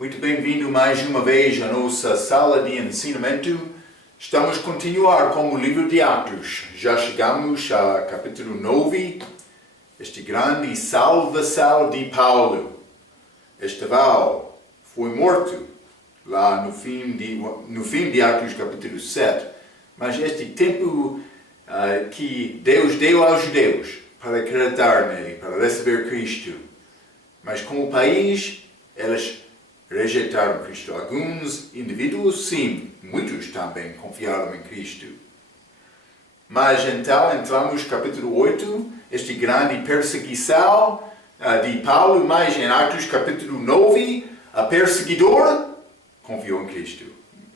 Muito bem-vindo mais uma vez à nossa sala de ensinamento. Estamos a continuar com o livro de Atos. Já chegamos a capítulo 9, este grande salvação de Paulo. Estevão foi morto lá no fim de Atos capítulo 7. Mas este tempo que Deus deu aos judeus para acreditar nele, para receber Cristo. Mas como país, eles rejeitaram Cristo. Alguns indivíduos, sim, muitos também confiaram em Cristo. Mas então entramos no capítulo 8, este grande perseguição de Paulo, mas em Atos capítulo 9, a perseguidora confiou em Cristo.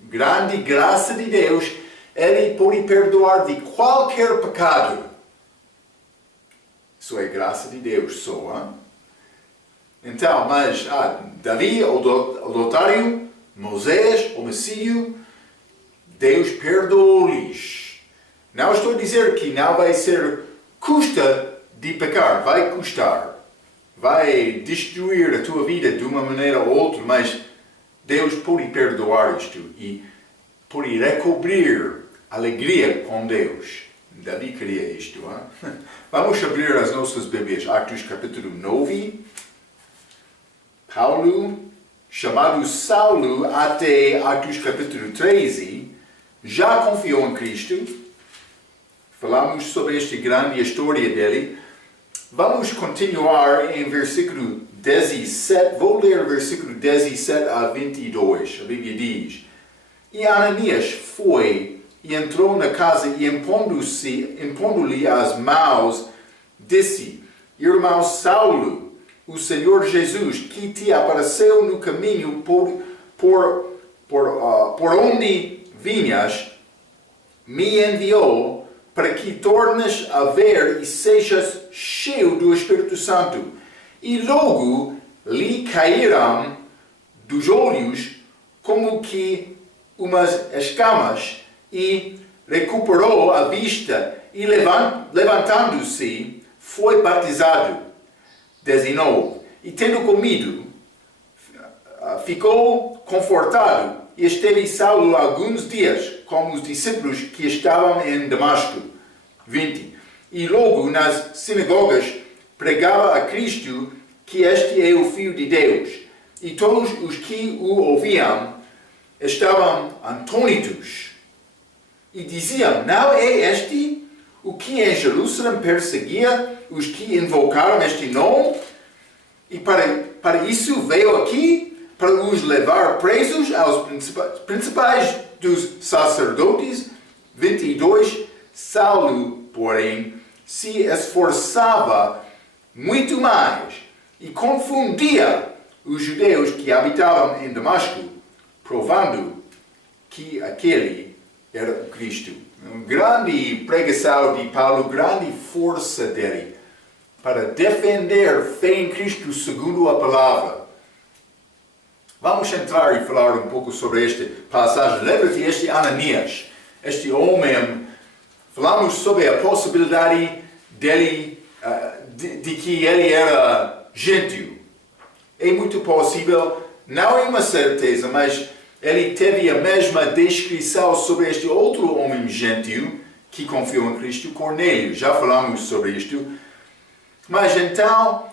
Grande graça de Deus, Ele pode perdoar de qualquer pecado. Isso é graça de Deus só, hein? Então, mas Davi, o adultério, Moisés, homicídio, Deus perdoou-lhes. Não estou a dizer que não vai ser custa de pecar, vai custar. Vai destruir a tua vida de uma maneira ou outra, mas Deus pode perdoar isto e pode recobrir alegria com Deus. Davi queria isto. Hein? Vamos abrir as nossas Bíblias. Atos capítulo 9. Paulo, chamado Saulo até Atos capítulo 13, já confiou em Cristo. Falamos sobre esta grande história dele. Vamos continuar em versículo 17. Vou ler o versículo 17 a 22. A Bíblia diz: E Ananias foi e entrou na casa e impondo-lhe as mãos, disse: Irmão Saulo, o Senhor Jesus, que te apareceu no caminho por onde vinhas, me enviou para que tornes a ver e sejas cheio do Espírito Santo. E logo lhe caíram dos olhos como que umas escamas, e recuperou a vista, e levantando-se, foi batizado. 19. E tendo comido, ficou confortado, e esteve Saulo alguns dias com os discípulos que estavam em Damasco. 20. E logo nas sinagogas pregava a Cristo que este é o Filho de Deus. E todos os que o ouviam estavam atônitos e diziam: Não é este o que em Jerusalém perseguia os que invocaram este nome? E para isso veio aqui, para os levar presos aos principais dos sacerdotes. 22. Saulo, porém, se esforçava muito mais e confundia os judeus que habitavam em Damasco, provando que aquele era o Cristo. Uma grande pregação de Paulo, grande força dele para defender a fé em Cristo segundo a palavra. Vamos entrar e falar um pouco sobre esta passagem. Lembra-te este Ananias, este homem. Falamos sobre a possibilidade dele, de que ele era gentio. É muito possível, não é uma certeza, mas ele teve a mesma descrição sobre este outro homem gentio que confiou em Cristo, Cornélio. Já falamos sobre isto. Mas então,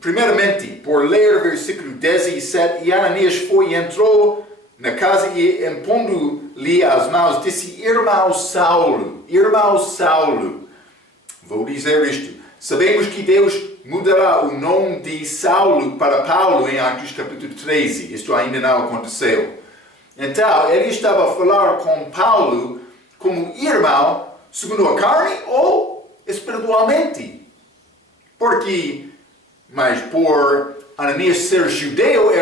primeiramente, por ler o versículo 17, e Ananias foi e entrou na casa e impondo-lhe as mãos, disse: Irmão Saulo, vou dizer isto. Sabemos que Deus mudará o nome de Saulo para Paulo em Atos capítulo 13. Isto ainda não aconteceu. Então, ele estava a falar com Paulo como irmão, segundo a carne ou espiritualmente. Mas por Ananias ser judeu,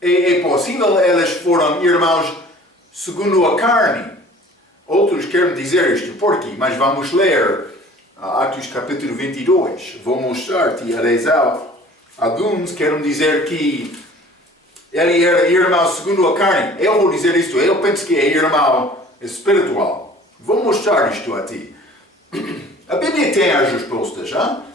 é possível eles foram irmãos segundo a carne. Outros querem dizer isto. Por quê? Mas vamos ler Atos capítulo 22. Vou mostrar-te a razão. Alguns querem dizer que ele era irmão segundo a carne. Eu vou dizer isto. Eu penso que é irmão espiritual. Vou mostrar isto a ti. A Bíblia tem as respostas, hein?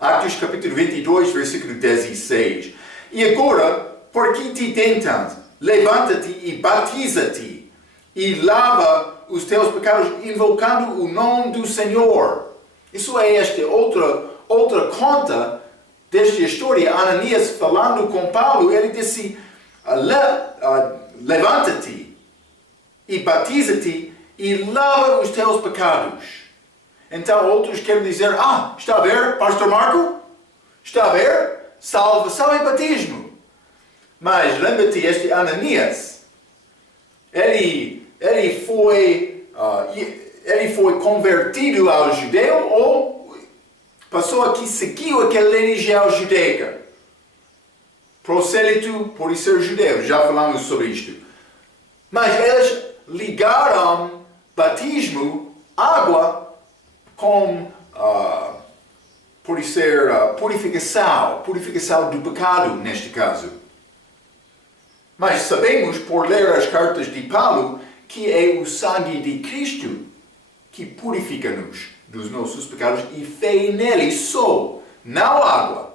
Atos capítulo 22, versículo 16. E agora, por que te tentas? Levanta-te e batiza-te e lava os teus pecados invocando o nome do Senhor. Isso é esta outra conta desta história. Ananias falando com Paulo, ele disse, levanta-te e batiza-te e lava os teus pecados. Então outros querem dizer, está a ver, Pastor Marco? Está a ver? Salvação é batismo. Mas lembra-te, este Ananias, ele foi convertido ao judeu ou pessoa que seguiu aquela religião judaica. Prosélito por ser judeu, já falamos sobre isto. Mas eles ligaram batismo, água, com por ser purificação do pecado neste caso. Mas sabemos, por ler as cartas de Paulo, que é o sangue de Cristo que purifica-nos dos nossos pecados e fé nele só, não água.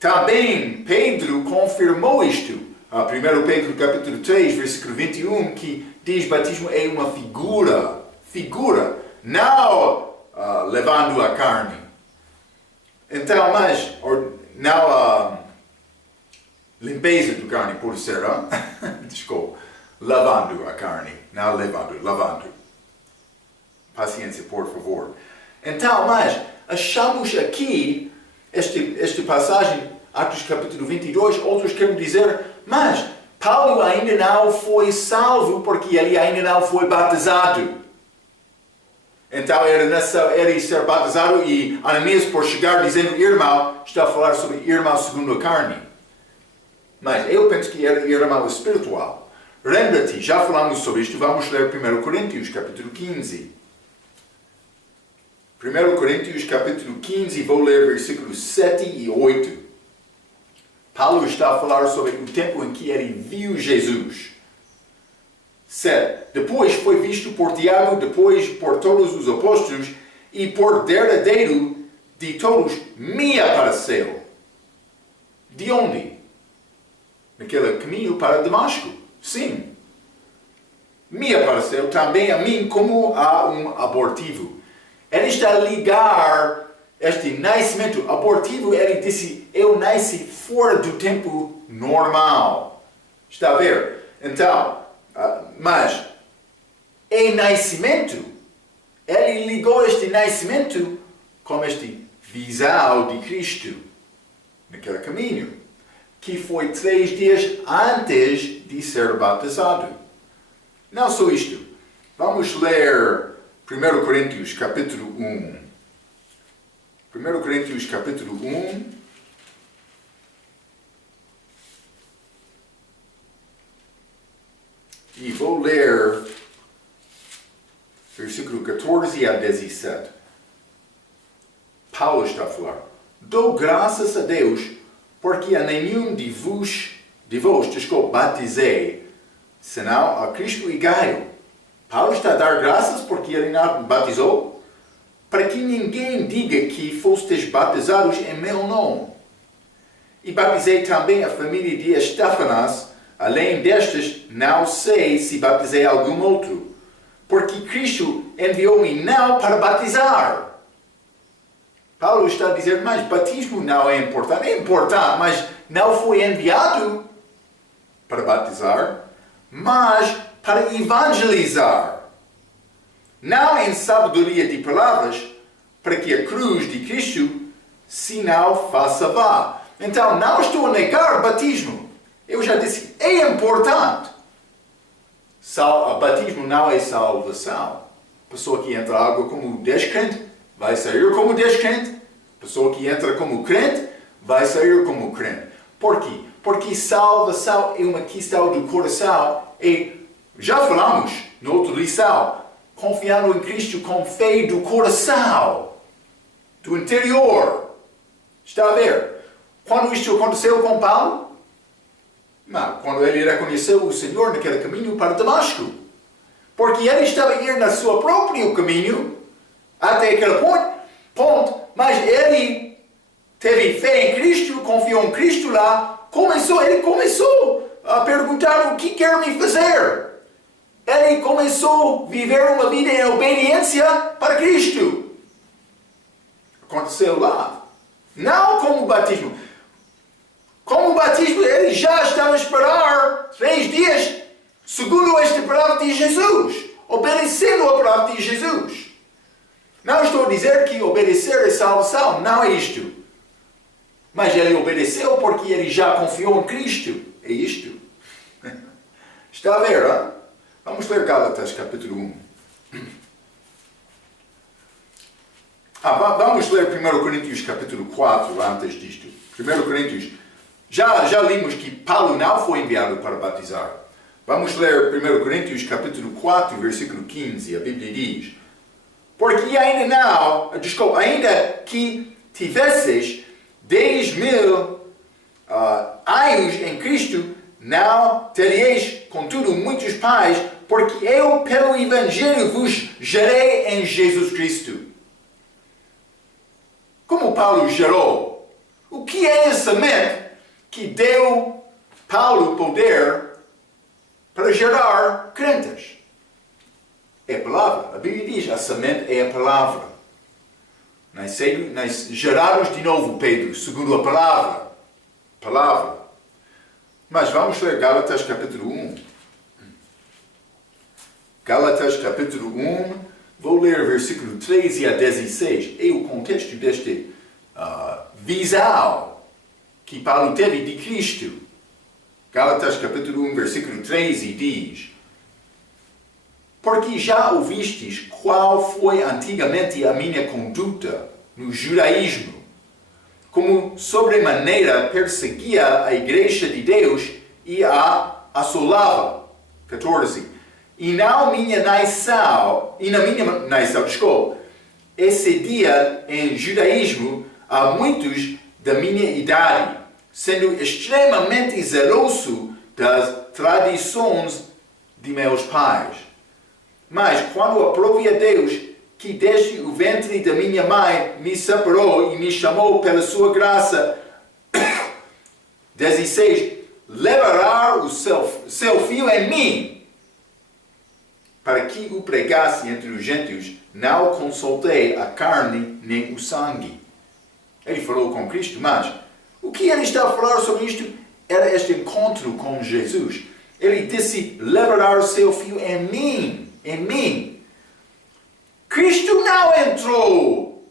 Também Pedro confirmou isto. 1 Pedro capítulo 3, versículo 21, que diz batismo é uma figura, não levando a carne. Então, mas, não limpeza do carne por ser, desculpa, lavando a carne, não levando, lavando. Paciência, por favor. Então, mas, achamos aqui, esta passagem, Atos capítulo 22, outros querem dizer, mas Paulo ainda não foi salvo porque ele ainda não foi batizado. Então era ser batizado e Ananias por chegar dizendo irmão, está a falar sobre irmão segundo a carne. Mas eu penso que era irmão espiritual. Lembra-te, já falamos sobre isto, vamos ler 1 Coríntios capítulo 15. 1 Coríntios capítulo 15, vou ler versículos 7 e 8. Paulo está a falar sobre o tempo em que ele viu Jesus. 7. Depois foi visto por Tiago, depois por todos os apóstolos, e por derradeiro de todos me apareceu. De onde? Naquele caminho para Damasco. Sim. Me apareceu também a mim como a um abortivo. Ele está a ligar este nascimento abortivo. Ele disse, eu nasci fora do tempo normal. Está a ver? Então, mas em nascimento, ele ligou este nascimento com este visão de Cristo naquele caminho, que foi 3 dias antes de ser batizado. Não só isto. Vamos ler 1 Coríntios capítulo 1. 1 Coríntios capítulo 1. E vou ler versículo 14 a 17. Paulo está a falar. Dou graças a Deus, porque a nenhum de vos batizei, senão a Cristo e Gaio. Paulo está a dar graças porque ele não batizou, para que ninguém diga que fostes batizados em meu nome. E batizei também a família de Estéfanas. Além destes, não sei se batizei algum outro, porque Cristo enviou-me não para batizar. Paulo está a dizer, mas batismo não é importante. É importante, mas não foi enviado para batizar, mas para evangelizar. Não em sabedoria de palavras, para que a cruz de Cristo se não faça vã. Então, não estou a negar batismo. Eu já disse, é importante. Batismo não é salvação. Pessoa que entra na água como descrente, vai sair como descrente. Pessoa que entra como crente, vai sair como crente. Por quê? Porque salvação é uma questão do coração. E já falamos na outra lição, confiando em Cristo com fé do coração, do interior. Está a ver? Quando isto aconteceu com Paulo? Não, quando ele reconheceu o Senhor naquele caminho para Damasco. Porque ele estava a ir no seu próprio caminho, até aquele ponto, mas ele teve fé em Cristo, confiou em Cristo lá, ele começou a perguntar o que quer me fazer. Ele começou a viver uma vida em obediência para Cristo. Aconteceu lá. Não como o batismo. Como o batismo, ele já estava a esperar 3 dias, segundo esta palavra de Jesus, obedecendo a palavra de Jesus. Não estou a dizer que obedecer é salvação, não é isto. Mas ele obedeceu porque ele já confiou em Cristo. É isto. Está a ver, hein? Vamos ler Gálatas capítulo 1. Vamos ler 1 Coríntios capítulo 4 antes disto. 1 Coríntios. Já limos que Paulo não foi enviado para batizar. Vamos ler 1 Coríntios capítulo 4, versículo 15. A Bíblia diz: porque ainda que tivesseis 10.000 anos em Cristo, não tereis, contudo, muitos pais, porque eu, pelo Evangelho, vos gerei em Jesus Cristo. Como Paulo gerou? O que é a semente que deu Paulo poder para gerar crentes? É a palavra. A Bíblia diz, a semente é a palavra. Gerados de novo, Pedro, segundo a palavra. Palavra. Mas vamos ler Gálatas capítulo 1. Gálatas capítulo 1, vou ler versículo 13 a 16. É o contexto deste visão que Paulo teve de Cristo. Gálatas capítulo 1, versículo 13 diz: porque já ouvistes qual foi antigamente a minha conduta no judaísmo, como sobremaneira perseguia a igreja de Deus e a assolava. 14. E na minha nação, excedia em judaísmo a muitos da minha idade, sendo extremamente zeloso das tradições de meus pais. Mas quando aprovei a Deus, que desde o ventre da minha mãe me separou e me chamou pela sua graça, 16, levará o seu filho em mim, para que o pregasse entre os gentios, não consultei a carne nem o sangue. Ele falou com Cristo, mas o que ele está a falar sobre isto era este encontro com Jesus. Ele disse, levará o seu filho em mim, em mim. Cristo não entrou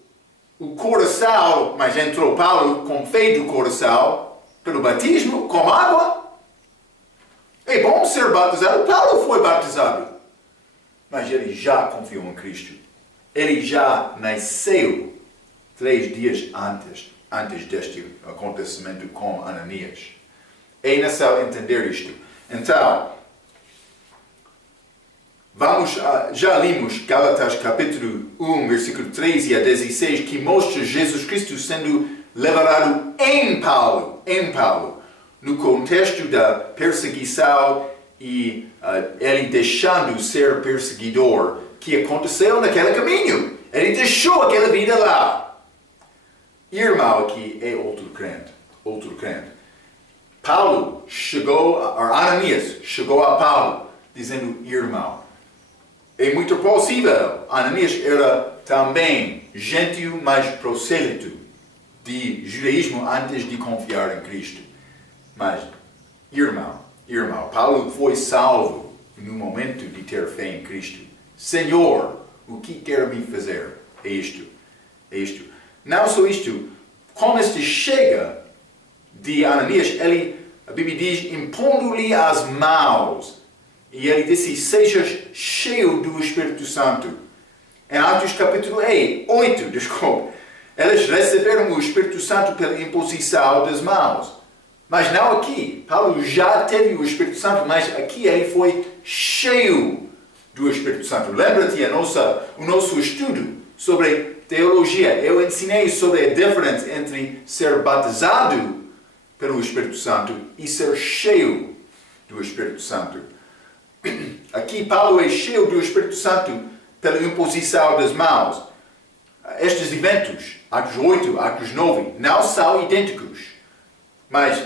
o coração, mas entrou Paulo com fé do coração, pelo batismo, com água. É bom ser batizado. Paulo foi batizado. Mas ele já confiou em Cristo. Ele já nasceu 3 dias antes deste acontecimento com Ananias. É necessário entender isto. Então, já limos Gálatas capítulo 1, versículo 13 a 16, que mostra Jesus Cristo sendo levado em Paulo, no contexto da perseguição e ele deixando ser perseguidor, que aconteceu naquele caminho. Ele deixou aquela vida lá. Irmão aqui é outro crente. Ananias chegou a Paulo dizendo, irmão. É muito possível. Ananias era também gentio, mas prosélito de judaísmo antes de confiar em Cristo. Mas, irmão, Paulo foi salvo no momento de ter fé em Cristo. Senhor, o que quer me fazer? É isto. Não só isto, quando este chega de Ananias, a Bíblia diz, impondo-lhe as mãos. E ele disse, seja cheio do Espírito Santo. Em Atos capítulo 8, eles receberam o Espírito Santo pela imposição das mãos. Mas não aqui. Paulo já teve o Espírito Santo, mas aqui ele foi cheio do Espírito Santo. Lembra-te o nosso estudo sobre teologia. Eu ensinei sobre a diferença entre ser batizado pelo Espírito Santo e ser cheio do Espírito Santo. Aqui Paulo é cheio do Espírito Santo pela imposição das mãos. Estes eventos, Atos 8, Atos 9, não são idênticos. Mas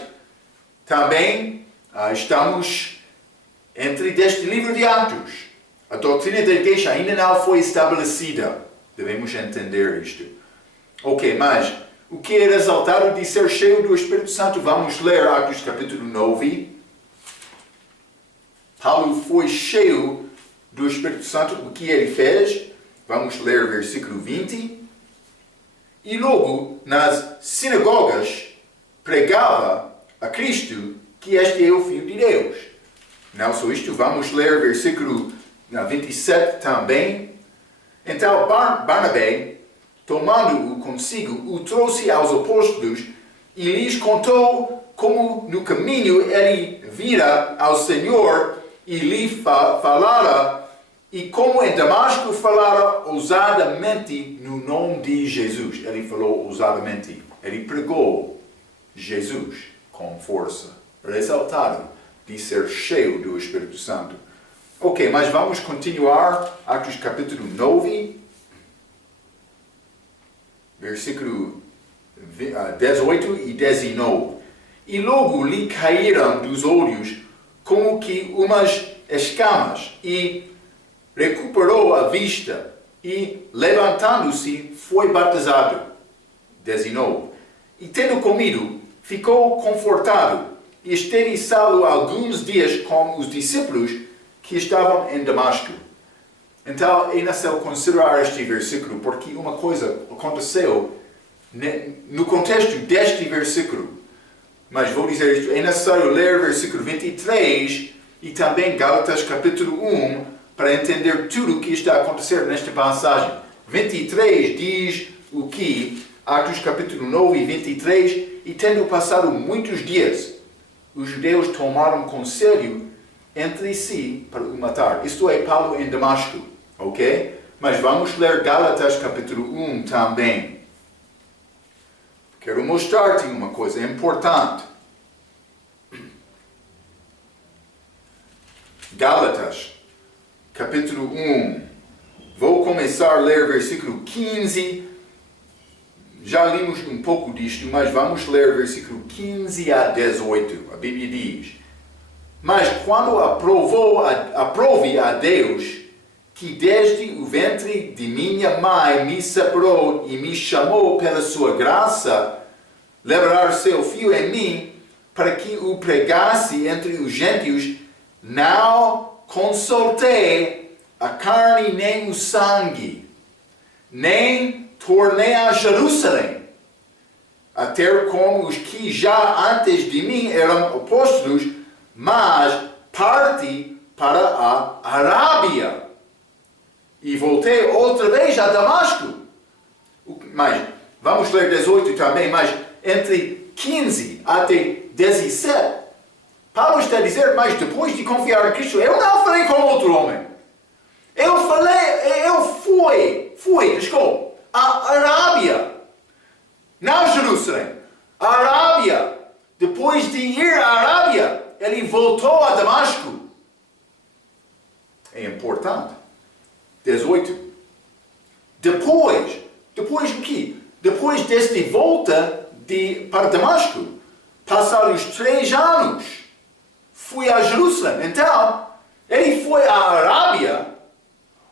Também estamos deste livro de Atos. A doutrina da igreja ainda não foi estabelecida. Devemos entender isto. Ok, mas o que é resultado de ser cheio do Espírito Santo? Vamos ler Atos capítulo 9. Paulo foi cheio do Espírito Santo. O que ele fez? Vamos ler versículo 20. E logo, nas sinagogas, pregava a Cristo que este é o Filho de Deus. Não só isto, vamos ler versículo 27 também. Então Barnabé, tomando-o consigo, o trouxe aos apóstolos e lhes contou como no caminho ele vira ao Senhor e lhe falara, e como em Damasco falara ousadamente no nome de Jesus. Ele falou ousadamente. Ele pregou Jesus com força. Resultado de ser cheio do Espírito Santo. Ok, mas vamos continuar. Atos capítulo 9. Versículo 18 e 19. E logo lhe caíram dos olhos como que umas escamas, e recuperou a vista, e levantando-se foi batizado. 19. E tendo comido, ficou confortado, e esteve salvo alguns dias com os discípulos que estavam em Damasco. Então é necessário considerar este versículo, porque uma coisa aconteceu no contexto deste versículo. Mas vou dizer isto, é necessário ler versículo 23 e também Gálatas capítulo 1 para entender tudo o que está a acontecer nesta passagem. 23 diz o que? Atos capítulo 9 e 23. E tendo passado muitos dias, os judeus tomaram conselho entre si para o matar. Isto é Paulo em Damasco, ok? Mas vamos ler Gálatas capítulo 1 também. Quero mostrar-te uma coisa importante. Gálatas, capítulo 1. Vou começar a ler versículo 15. Já lemos um pouco disto, mas vamos ler versículo 15 a 18. A Bíblia diz: Mas quando aprove a Deus, que desde o ventre de minha mãe me separou e me chamou pela sua graça, levar seu Filho em mim, para que o pregasse entre os gentios, não consultei a carne nem o sangue, nem tornei a Jerusalém, a ter como os que já antes de mim eram apóstolos, mas parti para a Arábia e voltei outra vez a Damasco. Mas vamos ler 18 também, mas entre 15 até 17, Paulo está a dizer, mas depois de confiar em Cristo, eu não falei como outro homem. Eu fui a Arábia, não Jerusalém, a Arábia. Depois de ir à Arábia, ele voltou a Damasco. É importante. 18. Depois o quê? Depois desta volta para Damasco, passaram os 3 anos, fui a Jerusalém. Então, ele foi à Arábia,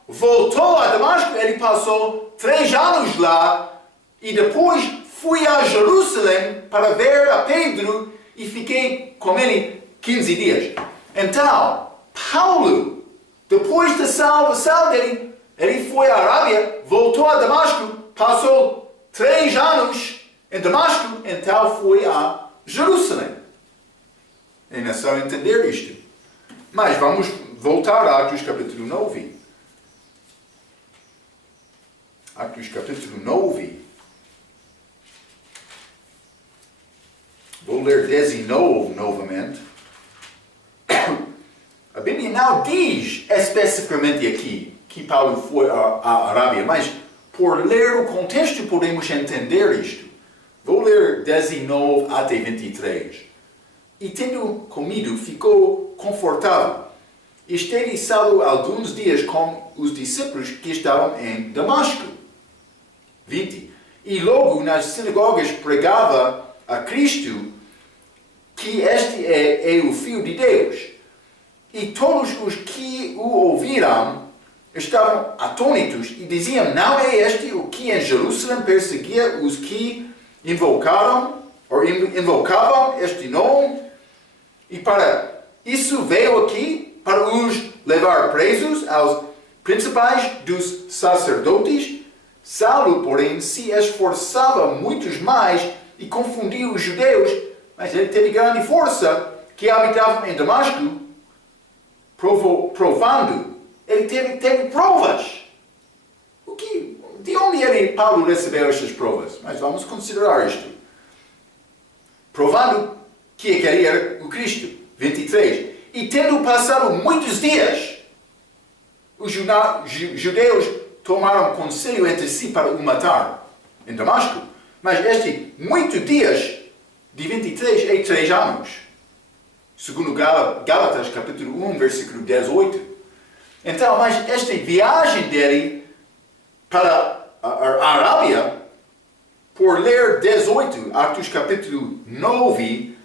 voltou a Damasco, ele passou 3 anos lá, e depois fui a Jerusalém para ver a Pedro e fiquei com ele 15 dias. Então, Paulo, depois da salvação dele, ele foi à Arábia, voltou a Damasco, passou 3 anos em Damasco, então foi a Jerusalém. É necessário entender isto. Mas vamos voltar a Atos capítulo 9. Atos capítulo 9. Vou ler 19 novamente. A Bíblia não diz especificamente aqui que Paulo foi à Arábia, mas por ler o contexto podemos entender isto. Vou ler 19 até 23. E tendo comido, ficou confortável. E esteve salvo alguns dias com os discípulos que estavam em Damasco. 20. E logo nas sinagogas pregava a Cristo que este é o Filho de Deus. E todos os que o ouviram estavam atônitos e diziam, não é este o que em Jerusalém perseguia os que invocavam este nome? E para isso veio aqui para os levar presos aos principais dos sacerdotes. Saulo, porém, se esforçava muitos mais e confundia os judeus, mas ele teve grande força, que habitavam em Damasco, provando. Ele teve provas. De onde Paulo recebeu estas provas? Mas vamos considerar isto. Provando que ele era o Cristo. 23. E tendo passado muitos dias, os judeus tomaram conselho entre si para o matar em Damasco. Mas muitos dias, de 23 a 3 anos. Segundo Gálatas, capítulo 1, versículo 18. Então, mas esta viagem dele para a Arábia, por ler 18, Atos capítulo 9,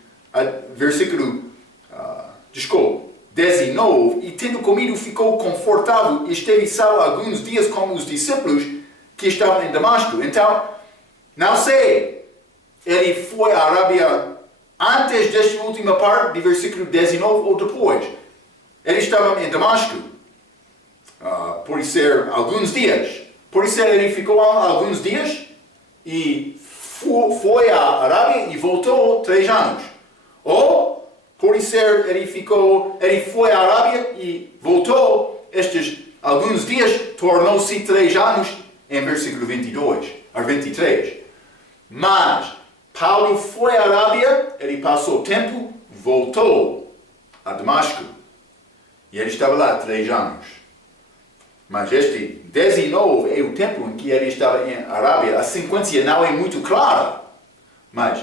versículo 19, e tendo comido ficou confortável e esteve salvo alguns dias com os discípulos que estavam em Damasco. Então, não sei, ele foi à Arábia antes desta última parte, de versículo 19 ou depois. Ele estava em Damasco, por ser alguns dias. Por isso ele ficou alguns dias e foi à Arábia e voltou 3 anos. Ou, por isso ele foi à Arábia e voltou estes alguns dias, tornou-se 3 anos, em versículo 22 a 23. Mas Paulo foi à Arábia, ele passou tempo, voltou a Damasco. E ele estava lá 3 anos. Mas 19 é o tempo em que ele estava em Arábia. A sequência não é muito clara. Mas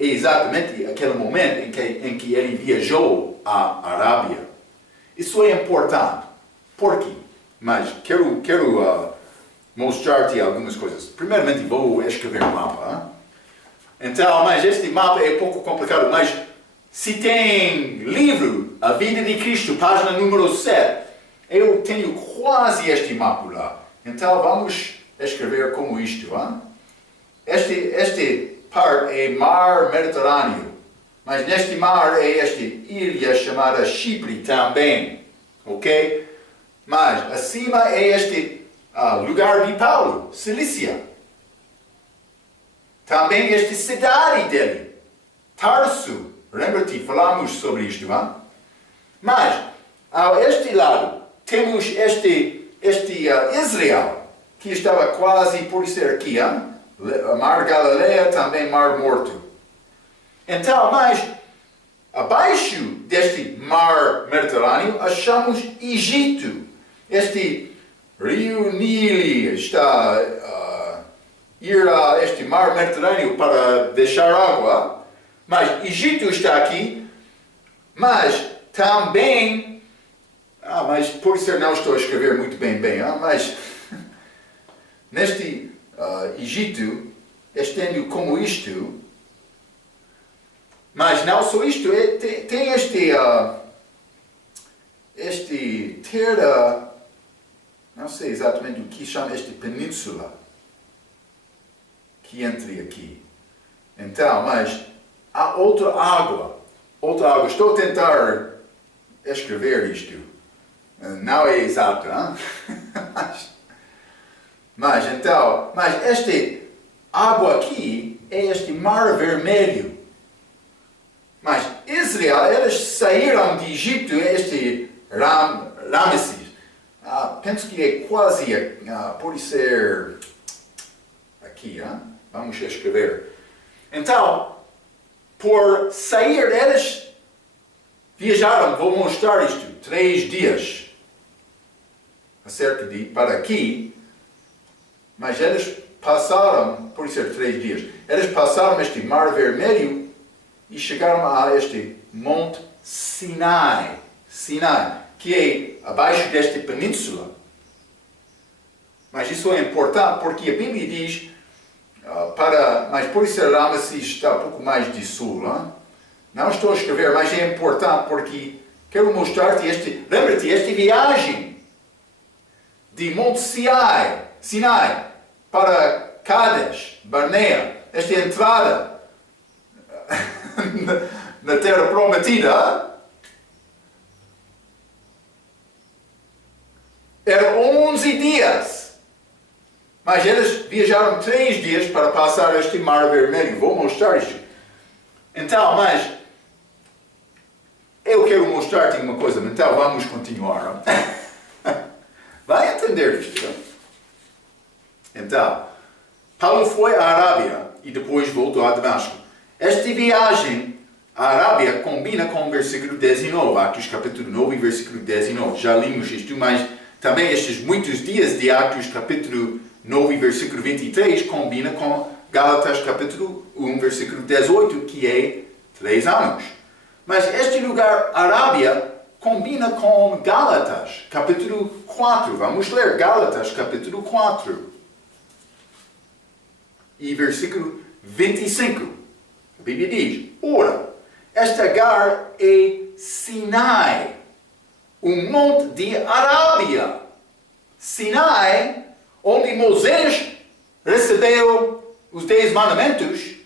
é exatamente aquele momento em que ele viajou à Arábia. Isso é importante. Por quê? Mas quero mostrar-te algumas coisas. Primeiramente vou escrever um mapa. Então, mas este mapa é um pouco complicado. Mas se tem livro, A Vida de Cristo, página número 7, eu tenho quase este mapa lá. Então vamos escrever como isto. Este parte é mar Mediterrâneo. Mas neste mar é esta ilha chamada Chipre também. Ok? Mas acima é este lugar de Paulo, Cilícia. Também esta cidade dele, Tarso. Lembra-te, falamos sobre isto. Mas, ao este lado, temos Israel, que estava quase por ser aqui, Mar Galileia, também Mar Morto. Então, mas, abaixo deste Mar Mediterrâneo, achamos Egito. Este Rio Nilo está ir a este Mar Mediterrâneo para deixar água. Mas Egito está aqui, mas também... mas por isso não estou a escrever muito bem, mas neste Egito, estendo como isto, mas não só isto, tem este terra, não sei exatamente o que chama esta península, que entre aqui. Então, mas há outra água. Estou a tentar escrever isto. Não é exato, mas esta água aqui é este Mar Vermelho. Mas Israel, eles saíram de Egito, este Ramesses. Penso que é quase, pode ser aqui, vamos escrever. Então, por sair, eles viajaram, vou mostrar isto, 3 dias. Acerca de para aqui, mas eles passaram, por ser 3 dias, eles passaram este Mar Vermelho e chegaram a este Monte Sinai, que é abaixo desta península. Mas isso é importante porque a Bíblia diz, mas por isso Ramesses está um pouco mais de sul, Não estou a escrever, mas é importante porque quero mostrar-te lembra-te, esta viagem de Monte Sinai para Cádiz, Barnea, esta entrada na Terra Prometida, eram 11 dias. Mas eles viajaram 3 dias para passar este Mar Vermelho. Vou mostrar isto. Então, mas eu quero mostrar-te uma coisa, então vamos continuar. Vai entender isto. Então, Paulo foi à Arábia e depois voltou a Damasco. Esta viagem à Arábia combina com o versículo 19, Atos capítulo 9 e versículo 19. Já limos isto, mas também estes muitos dias de Atos capítulo 9 e versículo 23 combina com Gálatas capítulo 1, versículo 18, que é 3 anos. Mas este lugar, Arábia, combina com Gálatas, capítulo 4. Vamos ler Gálatas, capítulo 4. E versículo 25. A Bíblia diz: ora, este lugar é Sinai, o monte de Arábia. Sinai, onde Moisés recebeu os 10 mandamentos.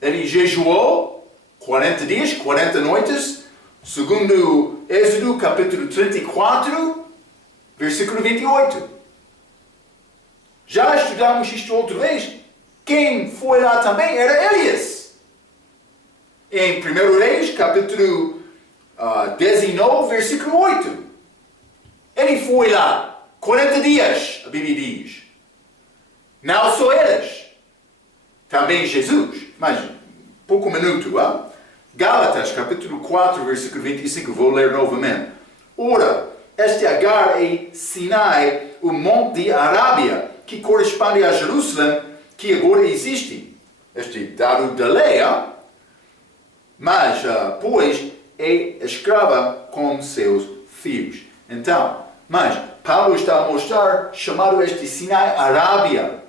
Ele jejuou 40 dias, 40 noites, segundo Êxodo capítulo 34, versículo 28. Já estudamos isto outra vez. Quem foi lá também era Elias. Em 1 Reis, capítulo 19, versículo 8. Ele foi lá 40 dias, a Bíblia diz. Não só eles, também Jesus. Mas, pouco minuto. Gálatas, capítulo 4, versículo 25. Vou ler novamente. Ora, este lugar é Sinai, o monte de Arábia, que corresponde a Jerusalém, que agora existe. Este dado da lei, mas, pois, é escrava com seus filhos. Então, mas, Paulo está a mostrar, chamado este Sinai, Arábia.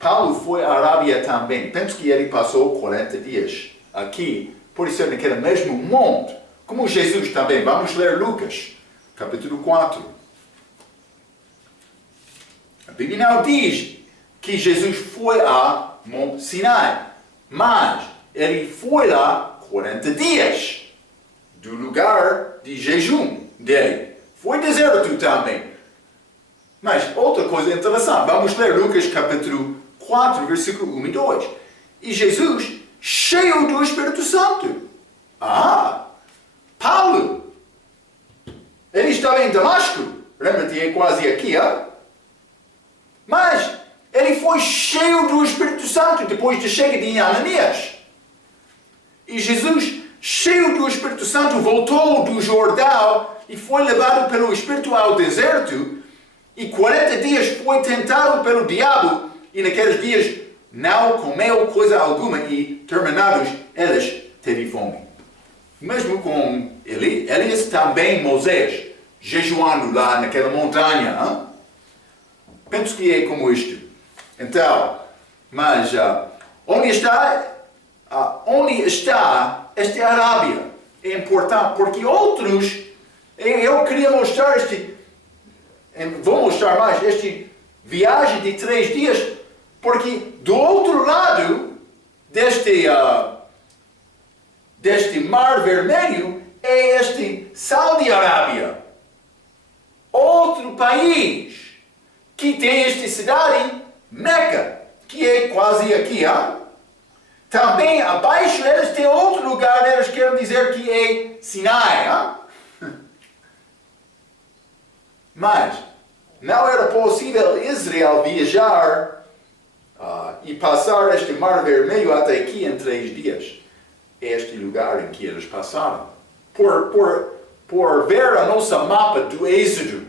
Paulo foi à Arábia também. Penso que ele passou 40 dias aqui, por isso naquele mesmo monte, como Jesus também. Vamos ler Lucas, capítulo 4. A Bíblia não diz que Jesus foi a Monte Sinai, mas ele foi lá 40 dias do lugar de jejum dele. Foi deserto também. Mas outra coisa interessante, vamos ler Lucas capítulo 4, versículo 1 e 2. E Jesus, cheio do Espírito Santo. Paulo, ele estava em Damasco. Lembra-te, é quase aqui, Mas ele foi cheio do Espírito Santo depois da chegada de Ananias. E Jesus, cheio do Espírito Santo, voltou do Jordão e foi levado pelo Espírito ao deserto. E 40 dias foi tentado pelo diabo. E naqueles dias não comeu coisa alguma. E terminados, eles teve fome. Mesmo com Elias, também Moisés, jejuando lá naquela montanha. Penso que é como isto. Então, mas onde está esta Arábia? É importante, porque outros, eu queria mostrar vou mostrar mais, esta viagem de 3 dias, porque do outro lado deste Mar Vermelho é este Saudi Arábia, outro país que tem esta cidade, Meca, que é quase aqui. Também abaixo eles têm outro lugar, eles querem dizer que é Sinai. Mas não era possível Israel viajar e passar este Mar Vermelho até aqui em 3 dias. Este lugar em que eles passaram. Por ver a nossa mapa do Êxodo,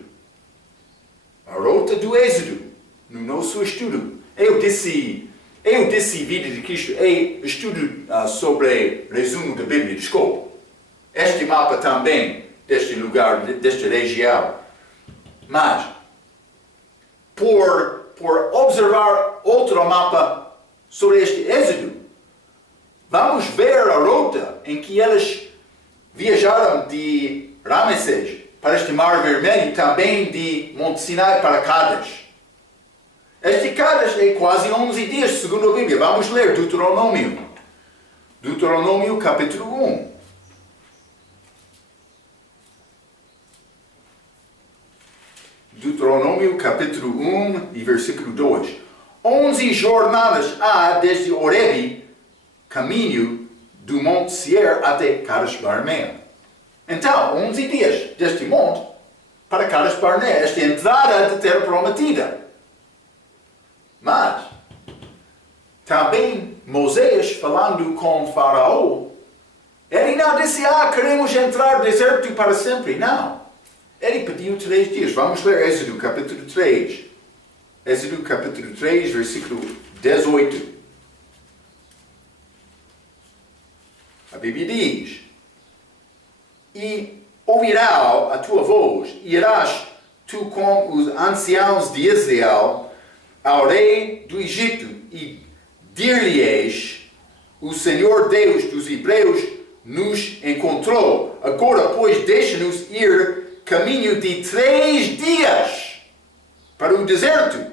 a rota do Êxodo, no nosso estudo. Eu disse Vida de Cristo, estudo sobre resumo da Bíblia, desculpa. Este mapa também, deste lugar, desta região. Mas, por observar outro mapa sobre este Êxodo, Vamos ver a rota em que eles viajaram de Ramsés para este Mar Vermelho, também de Monte Sinai para Cádiz. Este Cádiz é quase 11 dias, segundo a Bíblia. Vamos ler Deuteronômio. Deuteronômio capítulo 1. Deuteronômio capítulo 1 e versículo 2. 11 jornadas há desde Horebe, caminho do Monte Seir até Cádiz Barnea. Então, 11 dias deste monte para Cádiz Barnea, esta entrada de terra prometida. Mas, também Moisés, falando com Faraó, ele não disse, queremos entrar no deserto para sempre. Não. Ele pediu 3 dias. Vamos ler Êxodo capítulo 3. Êxodo capítulo 3, versículo 18. A Bíblia diz, e ouvirá a tua voz, e irás tu com os anciãos de Israel ao rei do Egito, e dir-lhe-eis, o Senhor Deus dos Hebreus nos encontrou. Agora, pois, deixa-nos ir caminho de 3 dias para o deserto,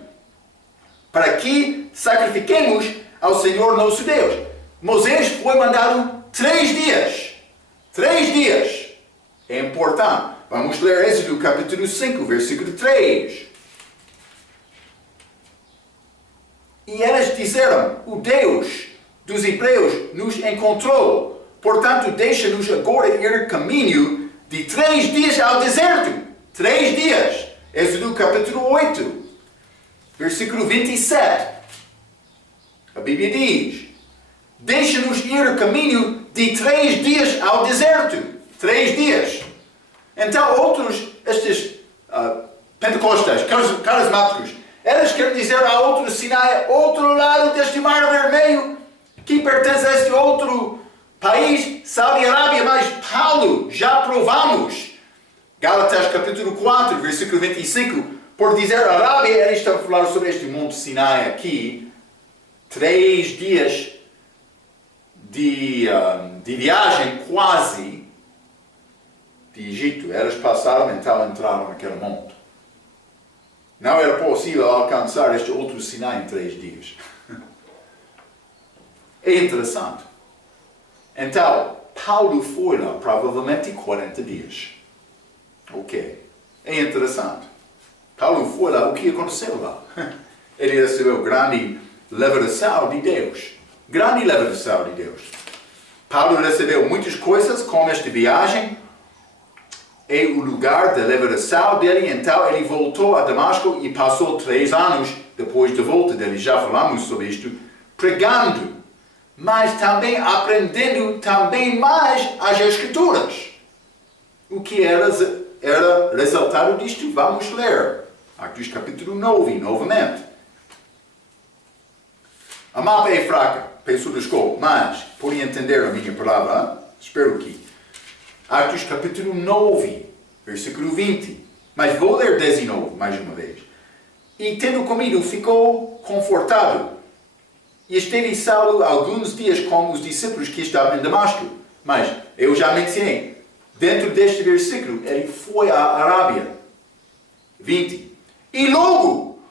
para que sacrifiquemos ao Senhor nosso Deus. Moisés foi mandado 3 dias. 3 dias. É importante. Vamos ler Êxodo capítulo 5, versículo 3. E eles disseram, o Deus dos Hebreus nos encontrou. Portanto, deixa-nos agora ir caminho de 3 dias ao deserto. 3 dias. Êxodo capítulo 8, versículo 27. A Bíblia diz, deixa-nos ir caminho de 3 dias ao deserto. 3 dias. Então, estes pentecostais, carismáticos, eles querem dizer a outro Sinai, outro lado deste Mar Vermelho, que pertence a este outro país, Saudi-Arábia, mas Paulo, já provamos. Gálatas capítulo 4, versículo 25, por dizer Arábia, ele está a falar sobre este Monte Sinai aqui, 3 dias de viagem quase de Egito. Eles passaram, então entraram naquele monte. Não era possível alcançar este outro Sinai em 3 dias. É interessante. Então, Paulo foi lá provavelmente 40 dias. Ok. É interessante. Paulo foi lá, o que aconteceu lá? Ele recebeu grande revelação de Deus. Grande revelação de Deus. Paulo recebeu muitas coisas com esta viagem. É o lugar da revelação dele, então ele voltou a Damasco e passou 3 anos depois da volta dele, já falamos sobre isto, pregando, mas também aprendendo também mais as Escrituras. O que era resultado disto? Vamos ler. Atos capítulo 9, novamente. A mapa é fraca, peço desculpa, mas por entender a minha palavra, espero que. Atos capítulo 9, versículo 20. Mas vou ler 19 mais uma vez. E tendo comido, ficou confortado. E esteve Saulo alguns dias com os discípulos que estavam em Damasco. Mas eu já mencionei, dentro deste versículo, ele foi à Arábia. 20. E logo,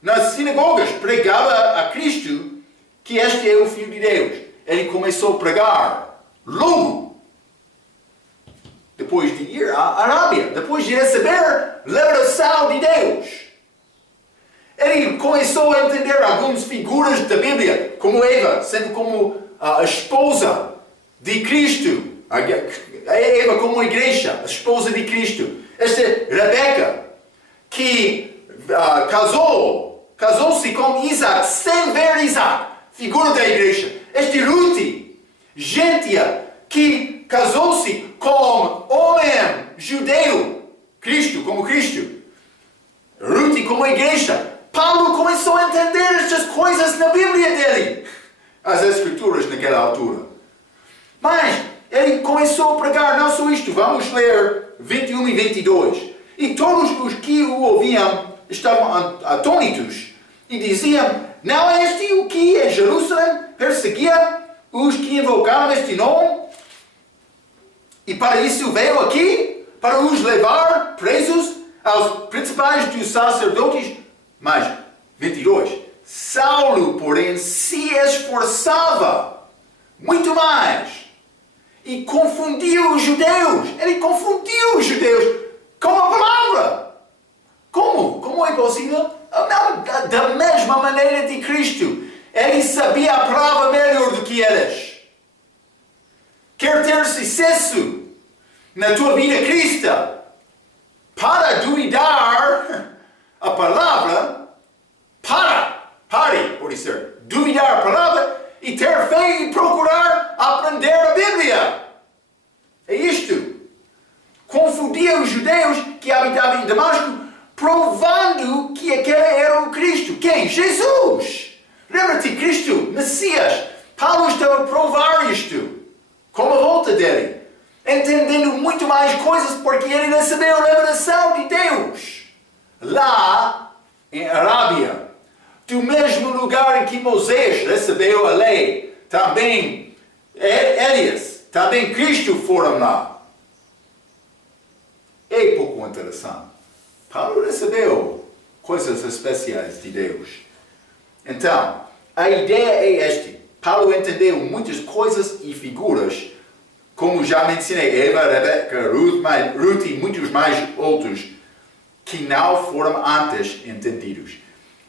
nas sinagogas pregava a Cristo que este é o Filho de Deus. Ele começou a pregar. Logo. Depois de ir à Arábia, depois de receber revelação de Deus. Ele começou a entender algumas figuras da Bíblia, como Eva, sendo como a esposa de Cristo. A Eva como a igreja, a esposa de Cristo. Esta Rebeca, que casou-se com Isaac, sem ver Isaac, figura da igreja. Este Ruth, gentia, que casou-se com homem judeu, Cristo, como Cristo. Ruth como a igreja. Paulo começou a entender estas coisas na Bíblia dele. As Escrituras naquela altura. Mas ele começou a pregar não só isto. Vamos ler 21 e 22. E todos os que o ouviam estavam atônitos e diziam, Não é este o que em Jerusalém perseguia os que invocaram este nome? E para isso veio aqui, para os levar presos aos principais dos sacerdotes. Mas, 22, Saulo, porém, se esforçava muito mais e confundiu os judeus. Ele confundiu os judeus com a palavra. Como? Como é possível? Não, da mesma maneira de Cristo. Ele sabia a palavra melhor do que eles. Quer ter sucesso na tua vida cristã? Para duvidar a palavra, pare, por isso, duvidar a palavra e ter fé e procurar aprender a Bíblia. É isto. Confundia os judeus que habitavam em Damasco, provando que aquele era o Cristo. Quem? Jesus! Lembra-te, Cristo, Messias. Paulo estava a provar isto, com a volta dele, entendendo muito mais coisas, porque ele recebeu a revelação de Deus. Lá, em Arábia, do mesmo lugar em que Moisés recebeu a lei, também Elias, também Cristo foram lá. É pouco interessante. Paulo recebeu coisas especiais de Deus. Então, a ideia é esta. Paulo entendeu muitas coisas e figuras, como já mencionei, Eva, Rebeca, Ruth e muitos mais outros, que não foram antes entendidos.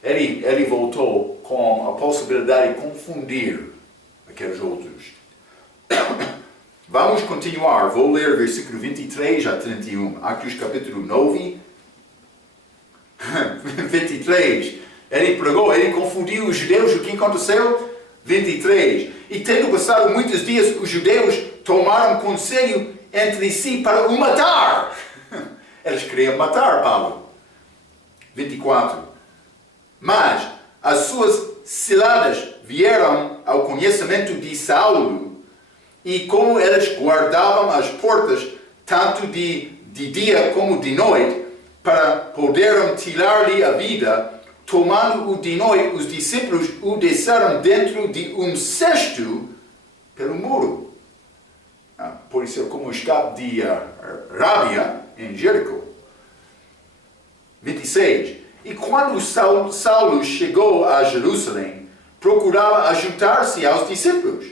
Ele voltou com a possibilidade de confundir aqueles outros. Vamos continuar. Vou ler versículo 23 a 31. Atos capítulo 9. 23. Ele pregou, ele confundiu os judeus. O que aconteceu? 23. E tendo passado muitos dias, os judeus tomaram conselho entre si para o matar. Eles queriam matar Paulo. 24. Mas as suas ciladas vieram ao conhecimento de Saulo, e como eles guardavam as portas, tanto de dia como de noite, para poderem tirar-lhe a vida, tomando-o de noite, os discípulos o desceram dentro de um cesto pelo muro. Por isso, como escape de Rábia, em Jericó. 26. E quando Saulo chegou a Jerusalém, procurava ajuntar-se aos discípulos.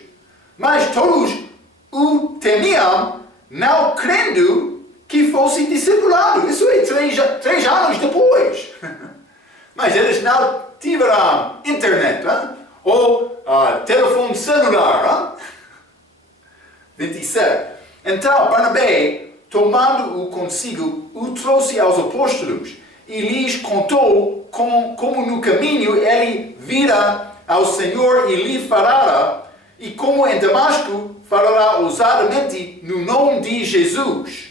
Mas todos o temiam, não crendo que fosse discipulado. Isso é 3 anos depois. Mas eles não tiveram internet, ou telefone celular. 27. Então Barnabé, tomando-o consigo, o trouxe aos apóstolos e lhes contou como no caminho ele vira ao Senhor e lhe falara, e como em Damasco falará ousadamente no nome de Jesus.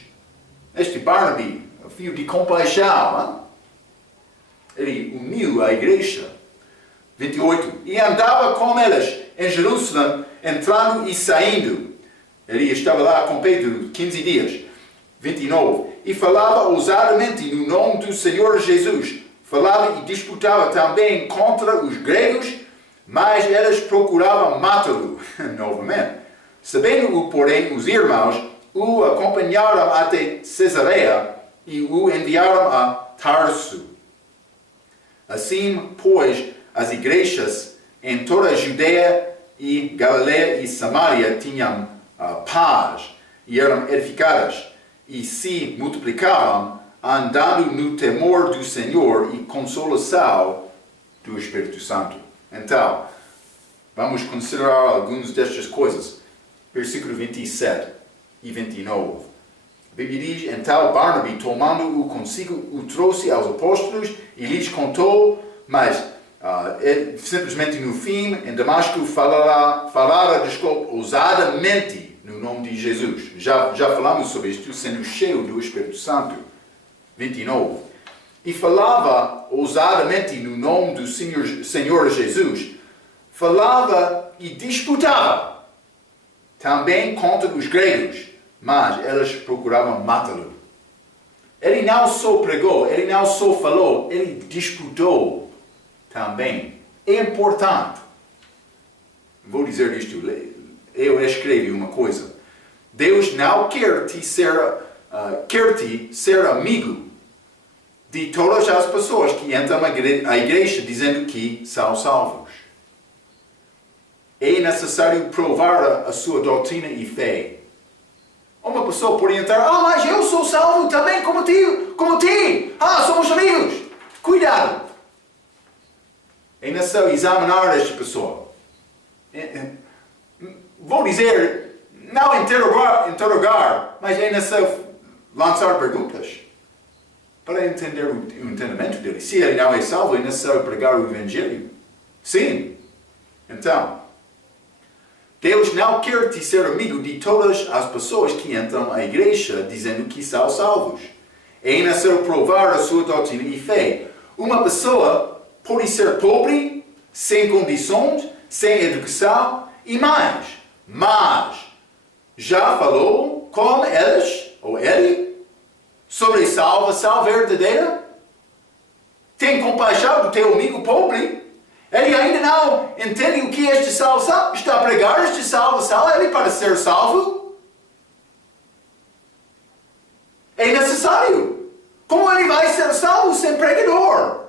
Este Barnabé, filho de compaixão, ele uniu a igreja. 28. E andava com eles em Jerusalém, entrando e saindo. Ele estava lá com Pedro 15 dias. 29. E falava ousadamente no nome do Senhor Jesus. Falava e disputava também contra os gregos, mas eles procuravam matá-lo. Novamente. Sabendo-o, porém, os irmãos o acompanharam até Cesareia e o enviaram a Tarso. Assim, pois, as igrejas em toda a Judeia e Galileia e Samaria tinham paz e eram edificadas e se multiplicavam, andando no temor do Senhor e consolação do Espírito Santo. Então, vamos considerar algumas destas coisas. Versículo 27 e 29. A Bíblia diz: então Barnabé, tomando-o consigo, o trouxe aos apóstolos e lhes contou, mas simplesmente no fim, em Damasco, falara ousadamente no nome de Jesus. Já falamos sobre isto, sendo cheio do Espírito Santo. 29. E falava ousadamente no nome do Senhor Jesus. Falava e disputava também contra os gregos, mas eles procuravam matá-lo. Ele não só pregou, ele não só falou, ele disputou também é importante. Vou dizer isto, eu escrevi uma coisa. Deus não quer te ser amigo de todas as pessoas que entram à igreja dizendo que são salvos. É necessário provar a sua doutrina e fé. Uma pessoa pode entrar, mas eu sou salvo também como ti. Somos amigos. Cuidado. É necessário examinar esta pessoa. Vou dizer, não interrogar, mas é necessário lançar perguntas para entender o entendimento dele. Se ele não é salvo, é necessário pregar o Evangelho. Sim. Então, Deus não quer te ser amigo de todas as pessoas que entram à igreja dizendo que são salvos. É necessário provar a sua doutrina e fé. Uma pessoa pode ser pobre, sem condições, sem educação e mais. Mas já falou com eles, ou ele, sobre salvação verdadeira? Tem compaixão do teu amigo pobre? Ele ainda não entende o que é esta salvação? Está a pregar esta salvação? Ele para ser salvo? É necessário. Como ele vai ser salvo sem pregador?